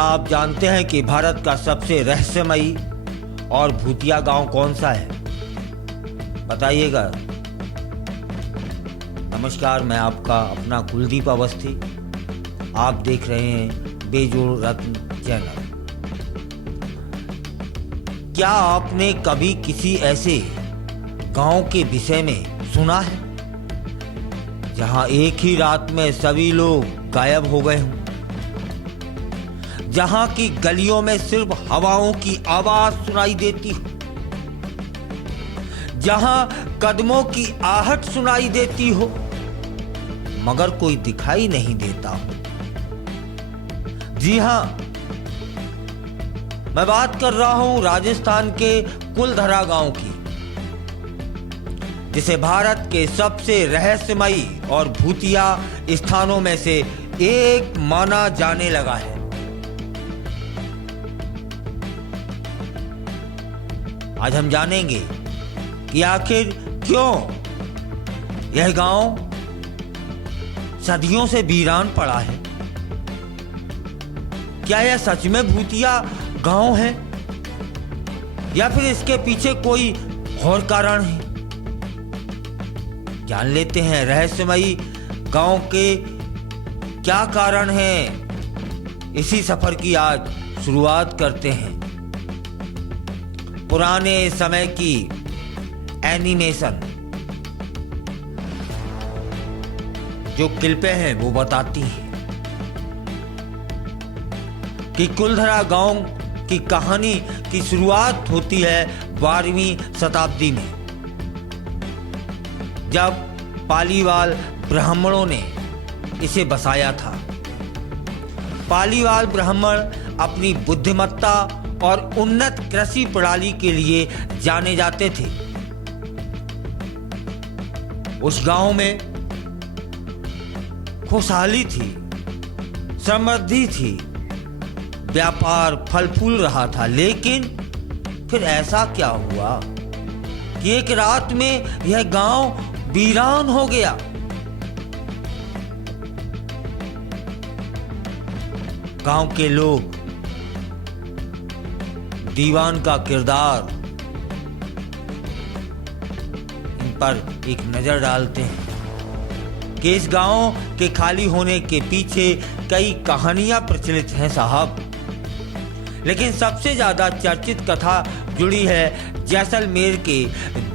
क्या आप जानते हैं कि भारत का सबसे रहस्यमयी और भूतिया गांव कौन सा है? बताइएगा। नमस्कार, मैं आपका अपना कुलदीप अवस्थी। आप देख रहे हैं बेजोड़ रत्न चैनल। क्या आपने कभी किसी ऐसे गांव के विषय में सुना है जहां एक ही रात में सभी लोग गायब हो गए हों? जहां की गलियों में सिर्फ हवाओं की आवाज सुनाई देती हो, जहां कदमों की आहट सुनाई देती हो मगर कोई दिखाई नहीं देता हो। जी हां, मैं बात कर रहा हूं राजस्थान के कुलधरा गांव की, जिसे भारत के सबसे रहस्यमयी और भूतिया स्थानों में से एक माना जाने लगा है। आज हम जानेंगे कि आखिर क्यों यह गांव सदियों से वीरान पड़ा है। क्या यह सच में भूतिया गांव है या फिर इसके पीछे कोई और कारण है? जान लेते हैं रहस्यमयी गांव के क्या कारण हैं। इसी सफर की आज शुरुआत करते हैं। पुराने समय की एनिमेशन जो क्लिपें हैं वो बताती हैं कि कुलधरा गांव की कहानी की शुरुआत होती है 12वीं शताब्दी में, जब पालीवाल ब्राह्मणों ने इसे बसाया था। पालीवाल ब्राह्मण अपनी बुद्धिमत्ता और उन्नत कृषि प्रणाली के लिए जाने जाते थे। उस गांव में खुशहाली थी, समृद्धि थी, व्यापार फल फूल रहा था। लेकिन फिर ऐसा क्या हुआ कि एक रात में यह गांव वीरान हो गया। गांव के लोग दीवान का किरदार इन पर एक नजर डालते हैं कि इस गांव के खाली होने के पीछे कई कहानियां प्रचलित हैं साहब। लेकिन सबसे ज्यादा चर्चित कथा जुड़ी है जैसलमेर के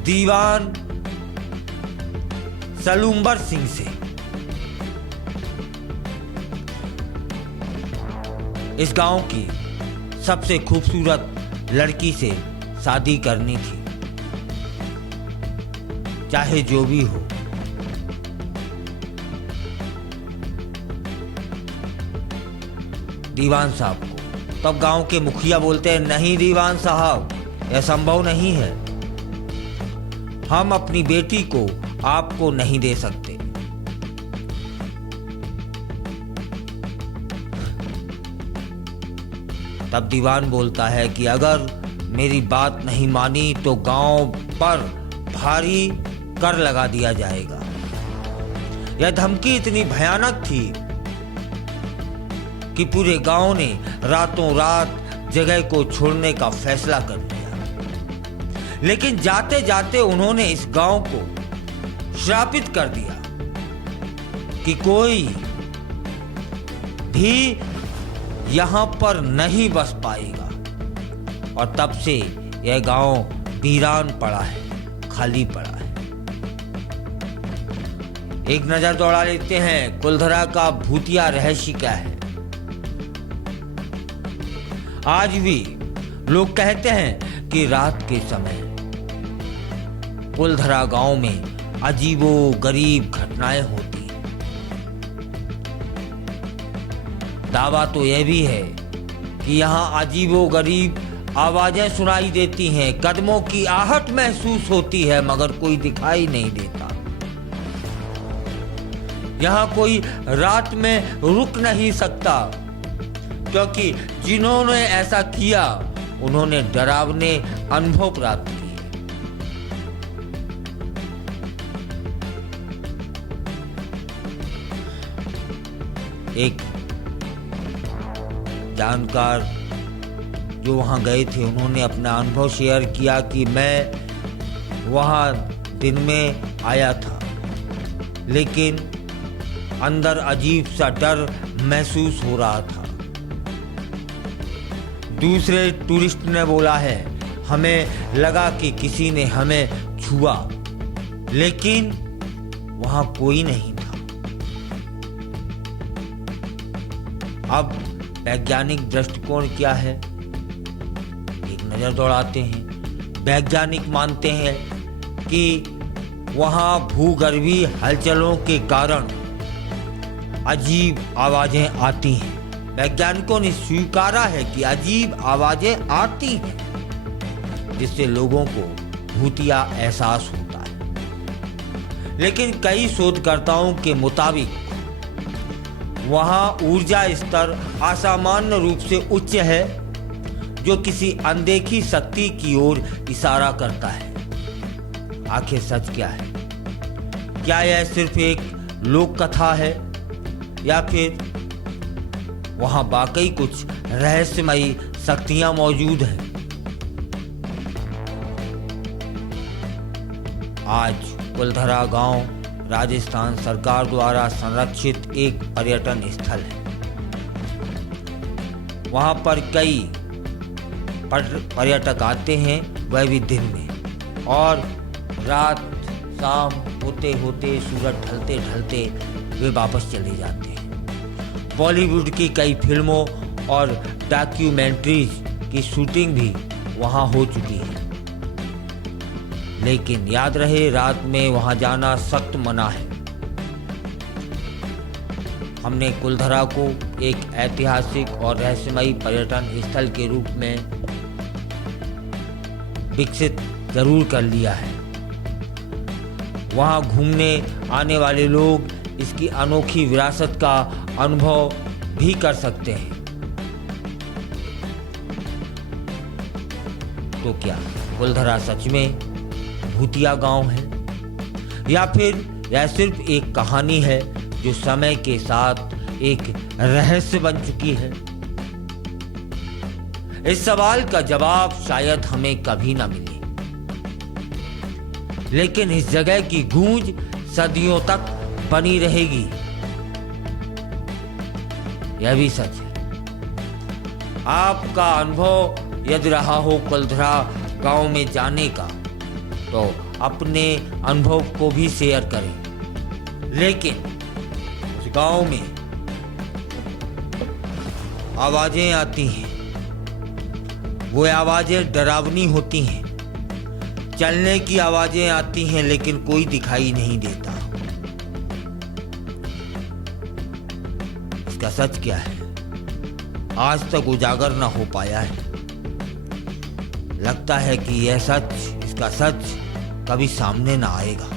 दीवान सलूम्बर सिंह से। इस गांव की सबसे खूबसूरत लड़की से शादी करनी थी, चाहे जो भी हो। दीवान साहब को तब गांव के मुखिया बोलते हैं, नहीं दीवान साहब, यह संभव नहीं है, हम अपनी बेटी को आपको नहीं दे सकते। तब दीवान बोलता है कि अगर मेरी बात नहीं मानी तो गांव पर भारी कर लगा दिया जाएगा। यह धमकी इतनी भयानक थी कि पूरे गांव ने रातों रात जगह को छोड़ने का फैसला कर लिया। लेकिन जाते जाते उन्होंने इस गांव को श्रापित कर दिया कि कोई भी यहां पर नहीं बस पाएगा। और तब से यह गांव वीरान पड़ा है, खाली पड़ा है। एक नजर दौड़ा लेते हैं कुलधरा का भूतिया रहस्य क्या है। आज भी लोग कहते हैं कि रात के समय कुलधरा गांव में अजीबो गरीब घटनाएं होती। दावा तो यह भी है कि यहाँ अजीबो गरीब आवाजें सुनाई देती हैं, कदमों की आहट महसूस होती है मगर कोई दिखाई नहीं देता। यहाँ कोई रात में रुक नहीं सकता, क्योंकि जिन्होंने ऐसा किया उन्होंने डरावने अनुभव प्राप्त किए। एक जानकार जो वहाँ गए थे उन्होंने अपना अनुभव शेयर किया कि मैं वहाँ दिन में आया था, लेकिन अंदर अजीब सा डर महसूस हो रहा था। दूसरे टूरिस्ट ने बोला है, हमें लगा कि किसी ने हमें छुआ, लेकिन वहां कोई नहीं था। अब वैज्ञानिक दृष्टिकोण क्या है, एक नजर दौड़ाते हैं। वैज्ञानिक मानते हैं कि वहां भूगर्भीय हलचलों के कारण अजीब आवाजें आती हैं। वैज्ञानिकों ने स्वीकारा है कि अजीब आवाजें आती हैं, जिससे लोगों को भूतिया एहसास होता है। लेकिन कई शोधकर्ताओं के मुताबिक वहां ऊर्जा स्तर असामान्य रूप से उच्च है, जो किसी अनदेखी शक्ति की ओर इशारा करता है। आखिर सच क्या है? क्या यह सिर्फ एक लोक कथा है, या फिर वहां वाकई कुछ रहस्यमयी शक्तियां मौजूद हैं? आज कुलधरा गांव राजस्थान सरकार द्वारा संरक्षित एक पर्यटन स्थल है। वहां पर कई पर्यटक आते हैं, वह भी दिन में, और रात शाम होते होते सूरज ढलते ढलते वे वापस चले जाते हैं। बॉलीवुड की कई फिल्मों और डॉक्यूमेंट्रीज की शूटिंग भी वहां हो चुकी है, लेकिन याद रहे रात में वहां जाना सख्त मना है। हमने कुलधरा को एक ऐतिहासिक और रहस्यमयी पर्यटन स्थल के रूप में विकसित जरूर कर लिया है। वहां घूमने आने वाले लोग इसकी अनोखी विरासत का अनुभव भी कर सकते हैं। तो क्या कुलधरा सच में भूतिया गांव है, या फिर यह सिर्फ एक कहानी है जो समय के साथ एक रहस्य बन चुकी है? इस सवाल का जवाब शायद हमें कभी ना मिले, लेकिन इस जगह की गूंज सदियों तक बनी रहेगी, यह भी सच है। आपका अनुभव यदि रहा हो कुलधरा गांव में जाने का, तो अपने अनुभव को भी शेयर करें। लेकिन उस गांव में आवाजें आती हैं, वो आवाजें डरावनी होती हैं। चलने की आवाजें आती हैं, लेकिन कोई दिखाई नहीं देता। इसका सच क्या है, आज तक उजागर ना हो पाया है। लगता है कि यह सच, इसका सच कभी सामने ना आएगा।